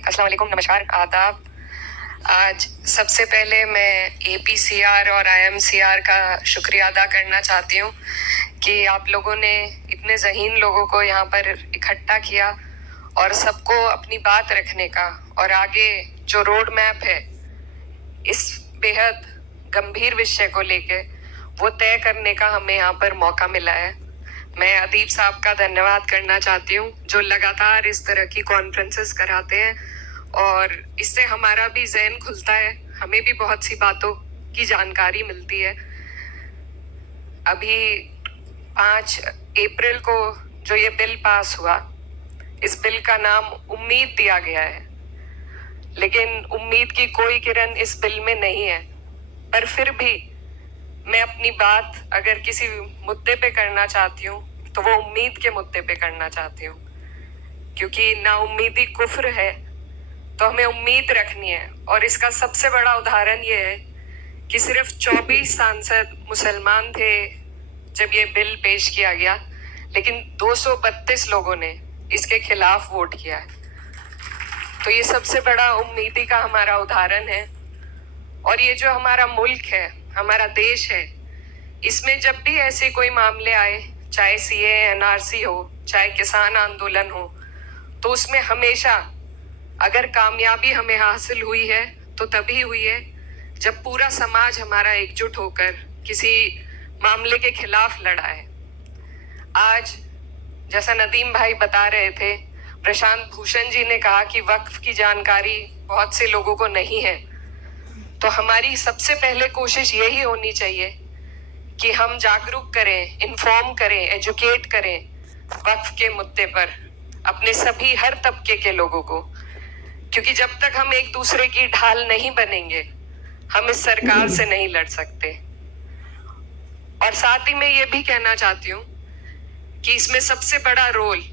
अस्सलाम वालेकुम, नमस्कार, आदाब। आज सबसे पहले मैं एपीसीआर और आईएमसीआर का शुक्रिया अदा करना चाहती हूँ कि आप लोगों ने इतने ज़हीन लोगों को यहाँ पर इकट्ठा किया और सबको अपनी बात रखने का और आगे जो रोड मैप है इस बेहद गंभीर विषय को लेके वो तय करने का हमें यहाँ पर मौका मिला है। मैं अदीब साहब का धन्यवाद करना चाहती हूँ जो लगातार इस तरह की कॉन्फ्रेंसेस कराते हैं और इससे हमारा भी ज़हन खुलता है, हमें भी बहुत सी बातों की जानकारी मिलती है। अभी 5 अप्रैल को जो ये बिल पास हुआ, इस बिल का नाम उम्मीद दिया गया है, लेकिन उम्मीद की कोई किरण इस बिल में नहीं है। पर फिर भी मैं अपनी बात अगर किसी मुद्दे पे करना चाहती हूँ तो वो उम्मीद के मुद्दे पे करना चाहती हूँ, क्योंकि नाउम्मीदी कुफ्र है, तो हमें उम्मीद रखनी है। और इसका सबसे बड़ा उदाहरण ये है कि सिर्फ 24 सांसद मुसलमान थे जब ये बिल पेश किया गया, लेकिन 232 लोगों ने इसके खिलाफ वोट किया है। तो ये सबसे बड़ा उम्मीदी का हमारा उदाहरण है। और ये जो हमारा मुल्क है, हमारा देश है, इसमें जब भी ऐसे कोई मामले आए, चाहे सीए एनआरसी हो, चाहे किसान आंदोलन हो, तो उसमें हमेशा अगर कामयाबी हमें हासिल हुई है तो तभी हुई है जब पूरा समाज हमारा एकजुट होकर किसी मामले के खिलाफ लड़ा है। आज जैसा नदीम भाई बता रहे थे, प्रशांत भूषण जी ने कहा कि वक्फ की जानकारी बहुत से लोगों को नहीं है, तो हमारी सबसे पहले कोशिश यही होनी चाहिए कि हम जागरूक करें, इन्फॉर्म करें, एजुकेट करें वक्फ के मुद्दे पर अपने सभी हर तबके के लोगों को, क्योंकि जब तक हम एक दूसरे की ढाल नहीं बनेंगे हम इस सरकार से नहीं लड़ सकते। और साथ ही मैं ये भी कहना चाहती हूँ कि इसमें सबसे बड़ा रोल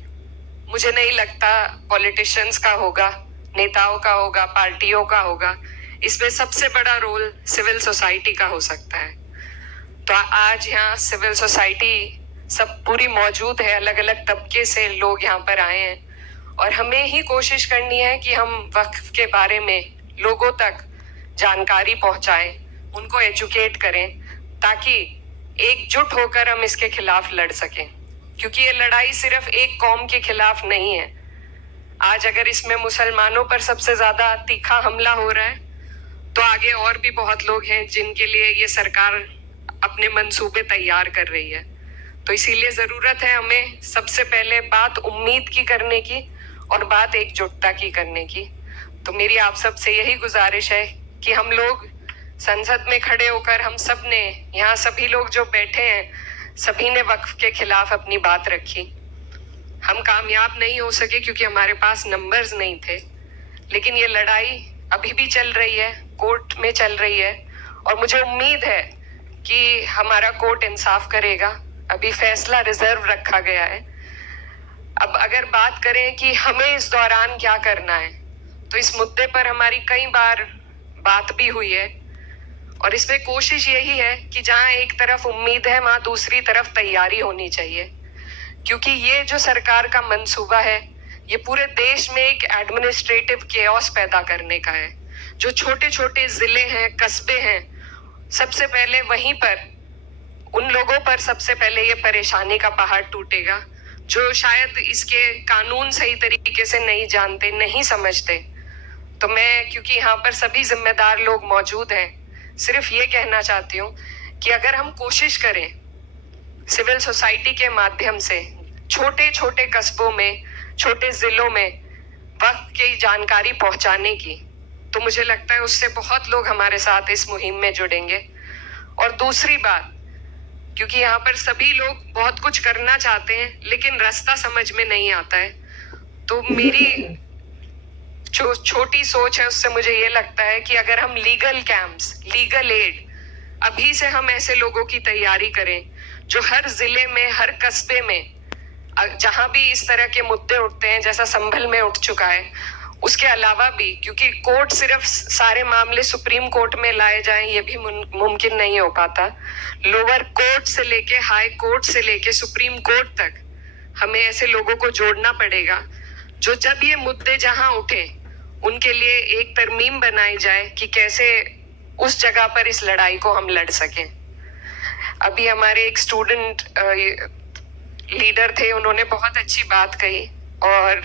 मुझे नहीं लगता पॉलिटिशियंस का होगा, नेताओं का होगा, पार्टियों का होगा। इसमें सबसे बड़ा रोल सिविल सोसाइटी का हो सकता है। तो आज यहाँ सिविल सोसाइटी सब पूरी मौजूद है, अलग अलग तबके से लोग यहाँ पर आए हैं और हमें ही कोशिश करनी है कि हम वक्फ के बारे में लोगों तक जानकारी पहुंचाएं, उनको एजुकेट करें, ताकि एकजुट होकर हम इसके खिलाफ लड़ सकें। क्योंकि ये लड़ाई सिर्फ एक कौम के खिलाफ नहीं है। आज अगर इसमें मुसलमानों पर सबसे ज्यादा तीखा हमला हो रहा है, तो आगे और भी बहुत लोग हैं जिनके लिए ये सरकार अपने मंसूबे तैयार कर रही है। तो इसीलिए जरूरत है हमें सबसे पहले बात उम्मीद की करने की और बात एकजुटता की करने की। तो मेरी आप सब से यही गुजारिश है कि हम लोग संसद में खड़े होकर हम सब ने, यहाँ सभी लोग जो बैठे हैं, सभी ने वक्फ के खिलाफ अपनी बात रखी। हम कामयाब नहीं हो सके क्योंकि हमारे पास नंबर्स नहीं थे, लेकिन ये लड़ाई अभी भी चल रही है, कोर्ट में चल रही है और मुझे उम्मीद है कि हमारा कोर्ट इंसाफ करेगा। अभी फैसला रिजर्व रखा गया है। अब अगर बात करें कि हमें इस दौरान क्या करना है, तो इस मुद्दे पर हमारी कई बार बात भी हुई है और इसमें कोशिश यही है कि जहां एक तरफ उम्मीद है वहां दूसरी तरफ तैयारी होनी चाहिए। क्योंकि ये जो सरकार का मंसूबा है, ये पूरे देश में एक एडमिनिस्ट्रेटिव केओस पैदा करने का है। जो छोटे छोटे जिले हैं, कस्बे हैं, सबसे पहले वहीं पर उन लोगों पर सबसे पहले ये परेशानी का पहाड़ टूटेगा जो शायद इसके कानून सही तरीके से नहीं जानते, नहीं समझते। तो मैं, क्योंकि यहाँ पर सभी जिम्मेदार लोग मौजूद हैं, सिर्फ ये कहना चाहती हूँ कि अगर हम कोशिश करें सिविल सोसाइटी के माध्यम से छोटे छोटे कस्बों में, छोटे जिलों में वक्त की जानकारी पहुंचाने की, तो मुझे लगता है उससे बहुत लोग हमारे साथ इस मुहिम में जुड़ेंगे। और दूसरी बात, क्योंकि यहाँ पर सभी लोग बहुत कुछ करना चाहते हैं लेकिन रास्ता समझ में नहीं आता है, तो मेरी जो छोटी सोच है उससे मुझे ये लगता है कि अगर हम लीगल कैंप्स, लीगल एड अभी से हम ऐसे लोगों की तैयारी करें जो हर जिले में, हर कस्बे में, जहां भी इस तरह के मुद्दे उठते हैं, जैसा संभल में उठ चुका है, उसके अलावा भी, क्योंकि कोर्ट सिर्फ सारे मामले सुप्रीम कोर्ट में लाए जाएं ये भी मुमकिन नहीं हो पाता। लोअर कोर्ट से लेके, हाई कोर्ट से लेके सुप्रीम कोर्ट तक हमें ऐसे लोगों को जोड़ना पड़ेगा जो जब ये मुद्दे जहां उठे उनके लिए एक तरमीम बनाई जाए कि कैसे उस जगह पर इस लड़ाई को हम लड़ सकें। अभी हमारे एक स्टूडेंट लीडर थे, उन्होंने बहुत अच्छी बात कही और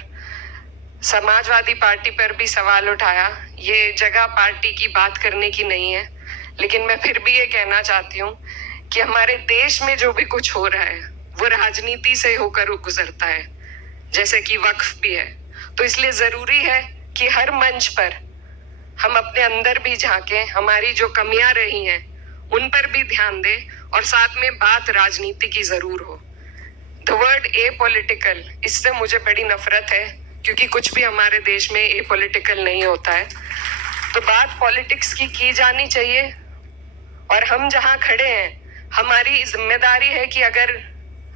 समाजवादी पार्टी पर भी सवाल उठाया। ये जगह पार्टी की बात करने की नहीं है, लेकिन मैं फिर भी ये कहना चाहती हूँ कि हमारे देश में जो भी कुछ हो रहा है वो राजनीति से होकर गुजरता है, जैसे कि वक्फ भी है। तो इसलिए जरूरी है कि हर मंच पर हम अपने अंदर भी झांकें, हमारी जो कमियां रही हैं उन पर भी ध्यान दें और साथ में बात राजनीति की जरूर हो। द वर्ड ए पॉलिटिकल, इससे मुझे बड़ी नफरत है, क्योंकि कुछ भी हमारे देश में ए पॉलिटिकल नहीं होता है। तो बात पॉलिटिक्स की जानी चाहिए और हम जहां खड़े हैं हमारी जिम्मेदारी है कि अगर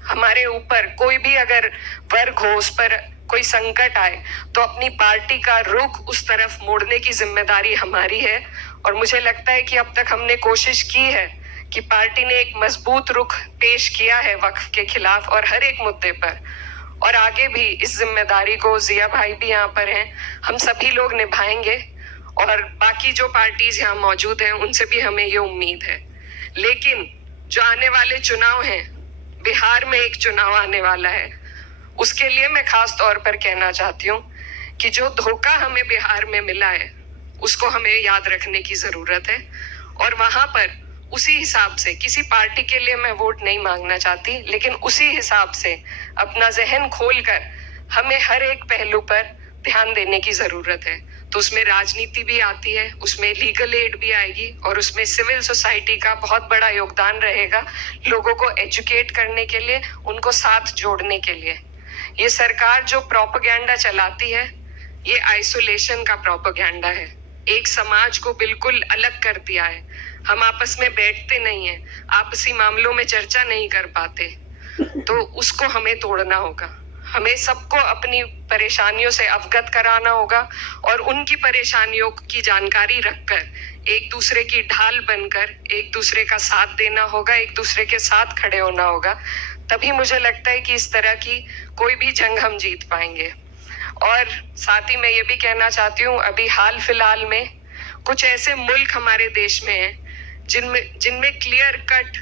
हमारे ऊपर कोई भी अगर वर्ग हो, उस पर कोई संकट आए तो अपनी पार्टी का रुख उस तरफ मोड़ने की जिम्मेदारी हमारी है। और मुझे लगता है कि अब तक हमने कोशिश की है कि पार्टी ने एक मजबूत रुख पेश किया है वक्फ के खिलाफ और हर एक मुद्दे पर, और आगे भी इस जिम्मेदारी को, जिया भाई भी यहाँ पर हैं, हम सभी लोग निभाएंगे और बाकी जो पार्टीज यहाँ मौजूद हैं उनसे भी हमें ये उम्मीद है। लेकिन जो आने वाले चुनाव हैं, बिहार में एक चुनाव आने वाला है, उसके लिए मैं खास तौर पर कहना चाहती हूँ कि जो धोखा हमें बिहार में मिला है उसको हमें याद रखने की जरूरत है। और वहां पर उसी हिसाब से, किसी पार्टी के लिए मैं वोट नहीं मांगना चाहती, लेकिन उसी हिसाब से अपना जहन खोलकर हमें हर एक पहलू पर ध्यान देने की जरूरत है। तो उसमें राजनीति भी आती है, उसमें लीगल एड भी आएगी और उसमें सिविल सोसाइटी का बहुत बड़ा योगदान रहेगा लोगों को एजुकेट करने के लिए, उनको साथ जोड़ने के लिए। ये सरकार जो प्रोपेगेंडा चलाती है ये आइसोलेशन का प्रोपेगेंडा है, एक समाज को बिल्कुल अलग कर दिया है। हम आपस में बैठते नहीं हैं, आपसी मामलों में चर्चा नहीं कर पाते, तो उसको हमें तोड़ना होगा। हमें सबको अपनी परेशानियों से अवगत कराना होगा और उनकी परेशानियों की जानकारी रखकर एक दूसरे की ढाल बनकर एक दूसरे का साथ देना होगा, एक दूसरे के साथ खड़े होना होगा। तभी मुझे लगता है कि इस तरह की कोई भी जंग हम जीत पाएंगे। और साथ ही मैं ये भी कहना चाहती हूँ, अभी हाल फिलहाल में कुछ ऐसे मुल्क हमारे देश में हैं जिनमें क्लियर कट,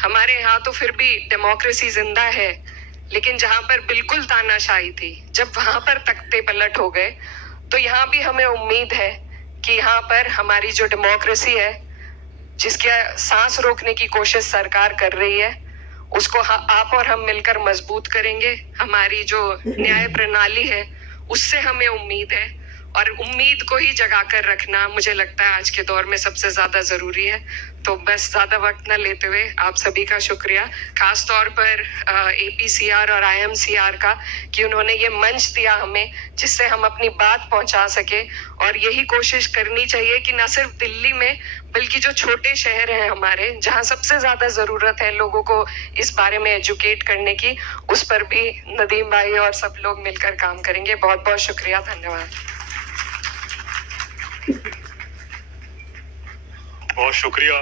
हमारे यहाँ तो फिर भी डेमोक्रेसी जिंदा है, लेकिन जहां पर बिल्कुल तानाशाही थी, जब वहां पर तख्ते पलट हो गए, तो यहाँ भी हमें उम्मीद है कि यहाँ पर हमारी जो डेमोक्रेसी है, जिसके सांस रोकने की कोशिश सरकार कर रही है, उसको आप और हम मिलकर मजबूत करेंगे। हमारी जो न्याय प्रणाली है उससे हमें उम्मीद है, और उम्मीद को ही जगा कर रखना मुझे लगता है आज के दौर में सबसे ज्यादा जरूरी है। तो बस ज्यादा वक्त न लेते हुए आप सभी का शुक्रिया, खास तौर पर APCR और IMCR का, कि उन्होंने ये मंच दिया हमें जिससे हम अपनी बात पहुंचा सके। और यही कोशिश करनी चाहिए कि न सिर्फ दिल्ली में बल्कि जो छोटे शहर हैं हमारे, जहां सबसे ज्यादा जरूरत है लोगों को इस बारे में एजुकेट करने की, उस पर भी नदीम भाई और सब लोग मिलकर काम करेंगे। बहुत बहुत शुक्रिया, धन्यवाद। बहुत शुक्रिया।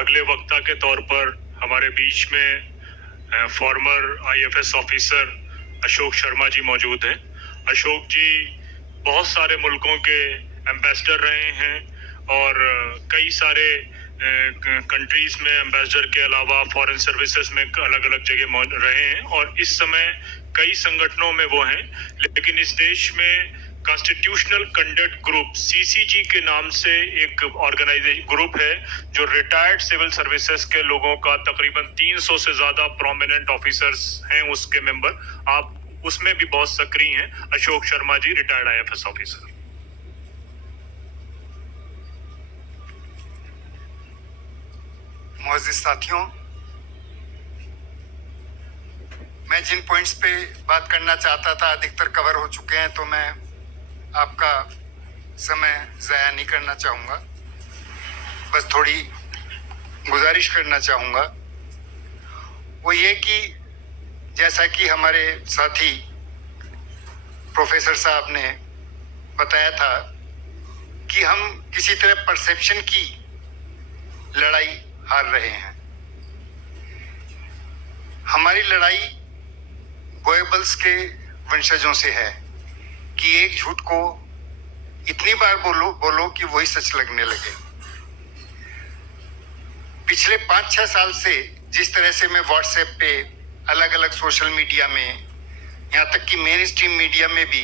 अगले वक्ता के तौर पर हमारे बीच में former IFS officer Ashok Sharma ji मौजूद हैं। अशोक जी बहुत सारे मुल्कों के एम्बेसडर रहे हैं और कई सारे कंट्रीज में एम्बेसडर के अलावा फॉरेन सर्विसेज में अलग अलग जगह रहे हैं और इस समय कई संगठनों में वो हैं। लेकिन इस देश में कॉन्स्टिट्यूशनल कंडक्ट ग्रुप CCG के नाम से एक ऑर्गेनाइजेशन ग्रुप है जो रिटायर्ड सिविल सर्विसेज के लोगों का तकरीबन 300 से ज्यादा प्रोमिनेंट ऑफिसर्स हैं उसके मेंबर। आप उसमें भी बहुत सक्रिय हैं। अशोक शर्मा जी, रिटायर्ड IFS ऑफिसर। मुअज़्ज़िज़ साथियों, मैं जिन पॉइंट्स पे बात करना चाहता था अधिकतर कवर हो चुके हैं, तो मैं आपका समय ज़ाया नहीं करना चाहूँगा। बस थोड़ी गुजारिश करना चाहूँगा, वो ये कि जैसा कि हमारे साथी प्रोफेसर साहब ने बताया था कि हम किसी तरह परसेप्शन की लड़ाई हार रहे हैं। हमारी लड़ाई गोएबल्स के वंशजों से है कि एक झूठ को इतनी बार बोलो कि वही सच लगने लगे। पिछले 5-6 साल से जिस तरह से मैं व्हाट्सएप पे, अलग अलग सोशल मीडिया में, यहाँ तक कि मेन स्ट्रीम मीडिया में भी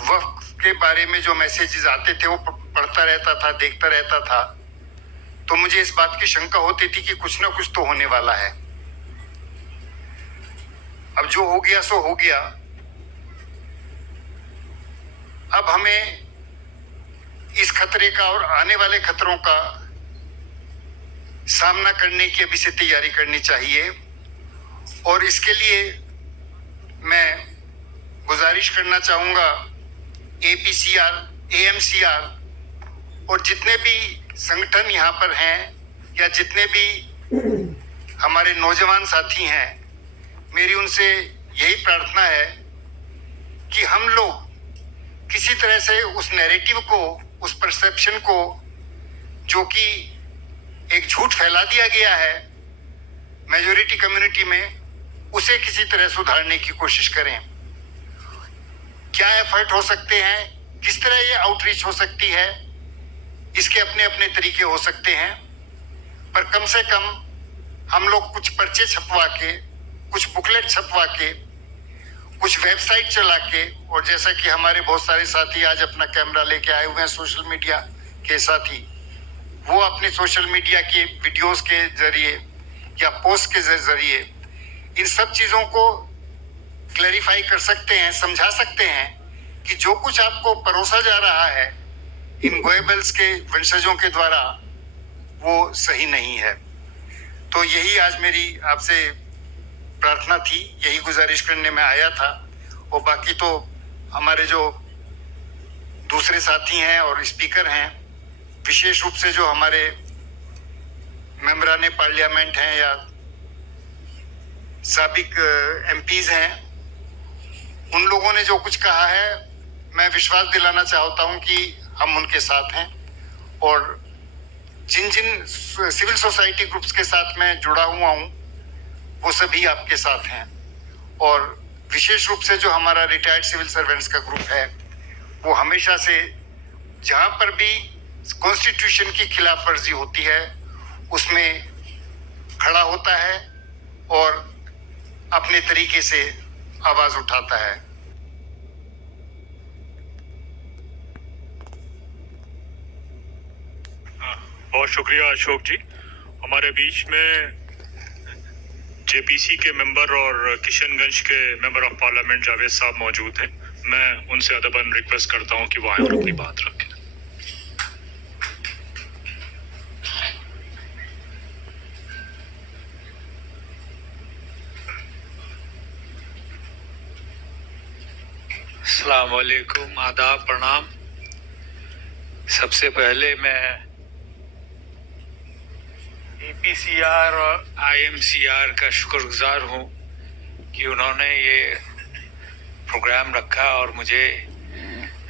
वक्फ के बारे में जो मैसेजेस आते थे वो पढ़ता रहता था, देखता रहता था, तो मुझे इस बात की शंका होती थी कि कुछ ना कुछ तो होने वाला है। अब जो हो गया सो हो गया। अब हमें इस खतरे का और आने वाले खतरों का सामना करने की अभी से तैयारी करनी चाहिए। और इसके लिए मैं गुजारिश करना चाहूंगा APCR, AMCR और जितने भी संगठन यहाँ पर हैं या जितने भी हमारे नौजवान साथी हैं, मेरी उनसे यही प्रार्थना है कि हम लोग किसी तरह से उस नैरेटिव को, उस परसेप्शन को जो कि एक झूठ फैला दिया गया है मेजॉरिटी कम्युनिटी में, उसे किसी तरह सुधारने की कोशिश करें। क्या एफर्ट हो सकते हैं, किस तरह ये आउटरीच हो सकती है, इसके अपने अपने तरीके हो सकते हैं, पर कम से कम हम लोग कुछ पर्चे छपवा के, कुछ बुकलेट छपवा के, कुछ वेबसाइट चला के, और जैसा कि हमारे बहुत सारे साथी आज अपना कैमरा लेके आए हुए हैं सोशल मीडिया के साथी, वो अपने सोशल मीडिया के वीडियोस के जरिए या पोस्ट के जरिए इन सब चीजों को क्लैरिफाई कर सकते हैं, समझा सकते हैं कि जो कुछ आपको परोसा जा रहा है इन गोएबल्स के वंशजों के द्वारा वो सही नहीं है। तो यही आज मेरी आपसे प्रार्थना थी, यही गुजारिश करने में आया था। और बाकी तो हमारे जो दूसरे साथी हैं और स्पीकर हैं, विशेष रूप से जो हमारे मेंबरान पार्लियामेंट हैं या साबिक MPs हैं, उन लोगों ने जो कुछ कहा है, मैं विश्वास दिलाना चाहता हूं कि हम उनके साथ हैं। और जिन जिन सिविल सोसाइटी ग्रुप्स के साथ मैं जुड़ा हुआ हूं, वो सभी आपके साथ हैं। और विशेष रूप से जो हमारा रिटायर्ड सिविल सर्वेंट्स का ग्रुप है, वो हमेशा से जहां पर भी कॉन्स्टिट्यूशन की खिलाफ वर्जी होती है उसमें खड़ा होता है और अपने तरीके से आवाज उठाता है। बहुत शुक्रिया अशोक जी। हमारे बीच में JPC के मेंबर और किशनगंज के मेंबर ऑफ पार्लियामेंट जावेद साहब मौजूद हैं। मैं उनसे अदबन रिक्वेस्ट करता हूं कि वो आए और अपनी बात रखें। अस्सलाम वालेकुम, आदाब, प्रणाम। सबसे पहले मैं APCR और IMCR का शुक्रगुजार हूँ कि उन्होंने ये प्रोग्राम रखा और मुझे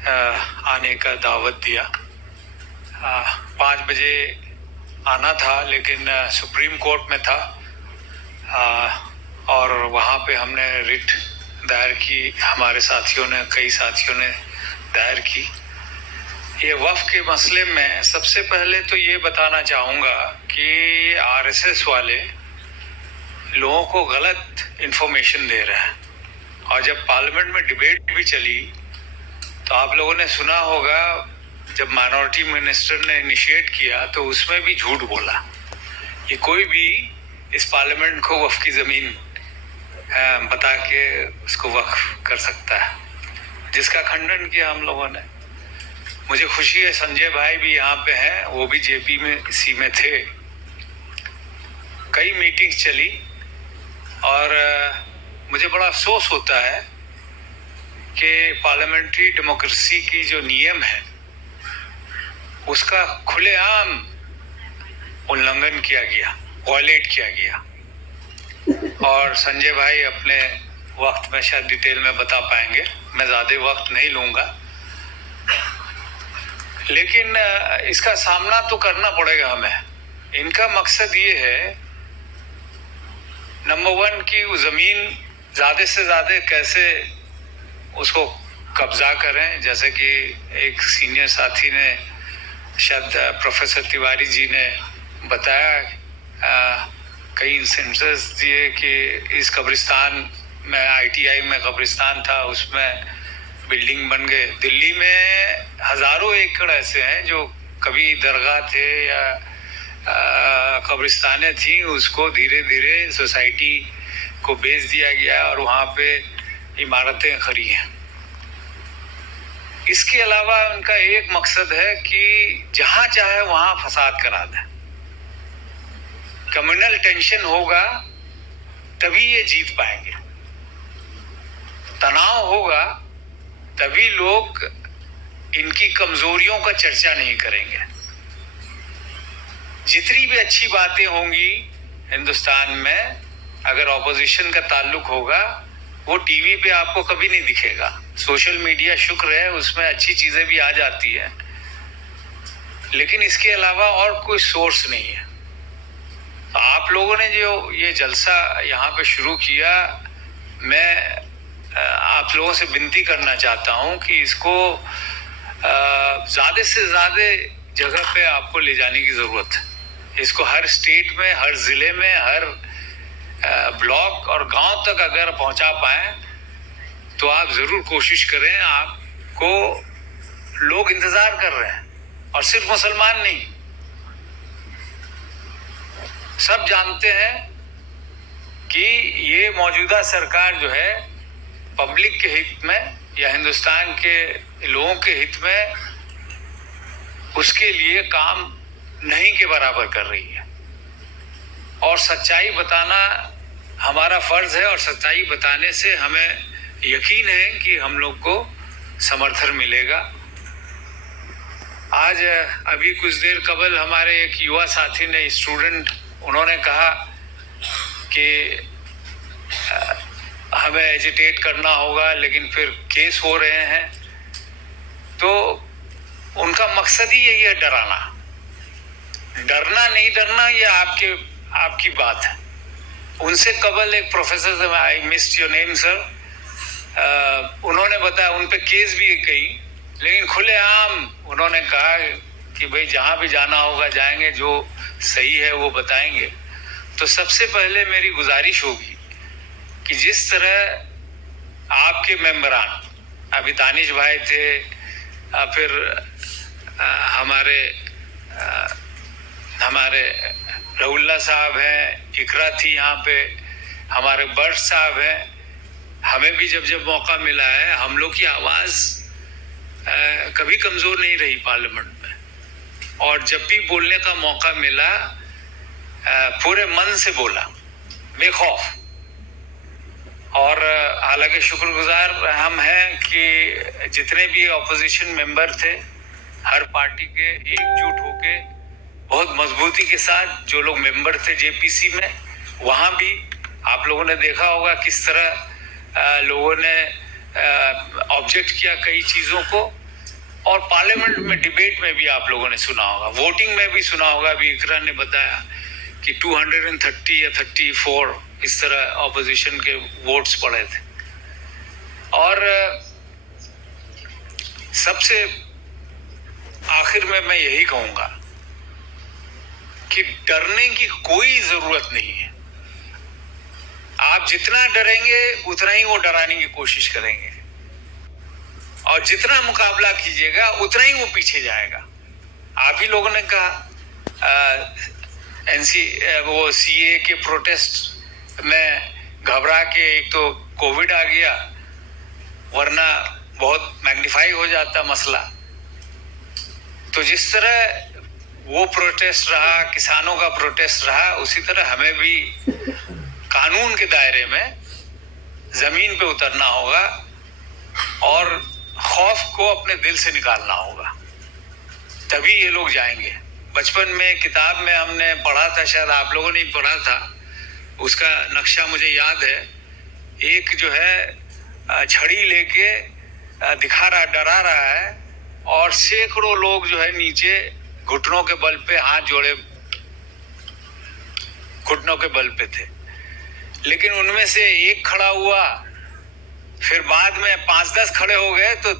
आने का दावत दिया। 5 बजे आना था, लेकिन सुप्रीम कोर्ट में था और वहाँ पे हमने रिट दायर की, हमारे साथियों ने, कई साथियों ने दायर की। ये वक्फ के मसले में सबसे पहले तो ये बताना चाहूँगा कि RSS वाले लोगों को गलत इन्फॉर्मेशन दे रहे हैं। और जब पार्लियामेंट में डिबेट भी चली तो आप लोगों ने सुना होगा, जब माइनॉरिटी मिनिस्टर ने इनिशिएट किया तो उसमें भी झूठ बोला। ये कोई भी इस पार्लियामेंट को वक्फ की ज़मीन बता के उसको वक्फ कर सकता है, जिसका खंडन किया हम लोगों ने। मुझे खुशी है संजय भाई भी यहाँ पे हैं, वो भी JPC में थे। कई मीटिंग्स चली और मुझे बड़ा अफसोस होता है कि पार्लियामेंट्री डेमोक्रेसी की जो नियम है उसका खुलेआम उल्लंघन किया गया, वायलेट किया गया। और संजय भाई अपने वक्त में शायद डिटेल में बता पाएंगे, मैं ज़्यादा वक्त नहीं लूँगा। लेकिन इसका सामना तो करना पड़ेगा हमें। इनका मकसद ये है, नंबर 1 कि वो ज़मीन ज़्यादा से ज़्यादा कैसे उसको कब्जा करें, जैसे कि एक सीनियर साथी ने, शायद प्रोफेसर तिवारी जी ने बताया, कई इंस्टेंसेस दिए कि इस कब्रिस्तान में, ITI में कब्रिस्तान था, उसमें बिल्डिंग बन गए। दिल्ली में हजारों एकड़ ऐसे हैं जो कभी दरगाह थे या कब्रिस्तानें थी, उसको धीरे धीरे सोसाइटी को बेच दिया गया और वहाँ पे इमारतें खड़ी हैं। इसके अलावा उनका एक मकसद है कि जहां चाहे वहां फसाद करा दें। कम्युनल टेंशन होगा तभी ये जीत पाएंगे, तनाव होगा तभी लोग इनकी कमजोरियों का चर्चा नहीं करेंगे। जितनी भी अच्छी बातें होंगी हिंदुस्तान में, अगर ऑपोजिशन का ताल्लुक होगा, वो टीवी पे आपको कभी नहीं दिखेगा। सोशल मीडिया शुक्र है, उसमें अच्छी चीजें भी आ जाती है, लेकिन इसके अलावा और कोई सोर्स नहीं है। आप लोगों ने जो ये जलसा यहाँ पे शुरू किया, मैं आप लोगों से विनती करना चाहता हूँ कि इसको ज्यादा से ज्यादा जगह पे आपको ले जाने की जरूरत है। इसको हर स्टेट में, हर जिले में, हर ब्लॉक और गांव तक अगर पहुंचा पाए तो आप जरूर कोशिश करें। आपको लोग इंतजार कर रहे हैं, और सिर्फ मुसलमान नहीं, सब जानते हैं कि ये मौजूदा सरकार जो है पब्लिक के हित में या हिंदुस्तान के लोगों के हित में, उसके लिए काम नहीं के बराबर कर रही है। और सच्चाई बताना हमारा फर्ज है, और सच्चाई बताने से हमें यकीन है कि हम लोग को समर्थन मिलेगा। आज अभी कुछ देर कबल हमारे एक युवा साथी ने, स्टूडेंट, उन्होंने कहा कि हमें एजिटेट करना होगा, लेकिन फिर केस हो रहे हैं। तो उनका मकसद ही यही है, डराना। डरना नहीं डरना ये आपकी बात है। उनसे कबल एक professor, I missed your name sir, उन्होंने बताया उन पे केस भी है कई, लेकिन खुलेआम उन्होंने कहा कि भाई जहां भी जाना होगा जाएंगे, जो सही है वो बताएंगे। तो सबसे पहले मेरी गुजारिश होगी कि जिस तरह आपके मेंबरान, अभी दानिश भाई थे, फिर हमारे रउल्ला साहब हैं, इकरा थी यहाँ पे, हमारे बर्ड साहब हैं, हमें भी जब मौका मिला है, हम लोग की आवाज कभी कमजोर नहीं रही पार्लियामेंट में, और जब भी बोलने का मौका मिला पूरे मन से बोला, बेखौफ। और हालांकि शुक्रगुजार हम हैं कि जितने भी ऑपोजिशन मेंबर थे, हर पार्टी के एकजुट होके बहुत मजबूती के साथ, जो लोग मेंबर थे जेपीसी में, वहां भी आप लोगों ने देखा होगा किस तरह लोगों ने ऑब्जेक्ट किया कई चीजों को, और पार्लियामेंट में डिबेट में भी आप लोगों ने सुना होगा, वोटिंग में भी सुना होगा। अभी इकरा ने बताया कि 230 या 34 इस तरह ऑपोजिशन के वोट्स पड़े थे। और सबसे आखिर में मैं यही कहूंगा कि डरने की कोई जरूरत नहीं है। आप जितना डरेंगे उतना ही वो डराने की कोशिश करेंगे, और जितना मुकाबला कीजिएगा उतना ही वो पीछे जाएगा। आप ही लोगों ने कहा वो CA के प्रोटेस्ट में घबरा के, एक तो कोविड आ गया, वरना बहुत मैग्नीफाई हो जाता मसला। तो जिस तरह वो प्रोटेस्ट रहा, किसानों का प्रोटेस्ट रहा, उसी तरह हमें भी कानून के दायरे में जमीन पे उतरना होगा और खौफ को अपने दिल से निकालना होगा, तभी ये लोग जाएंगे। बचपन में किताब में हमने पढ़ा था, शायद आप लोगों ने पढ़ा था, उसका नक्शा मुझे याद है। एक जो है छड़ी लेके दिखा रहा, डरा रहा है, और सैकड़ों लोग जो है नीचे घुटनों के बल पे, हाथ जोड़े घुटनों के बल पे थे। लेकिन उनमें से एक खड़ा हुआ फिर बाद में 5-10 खड़े हो गए तो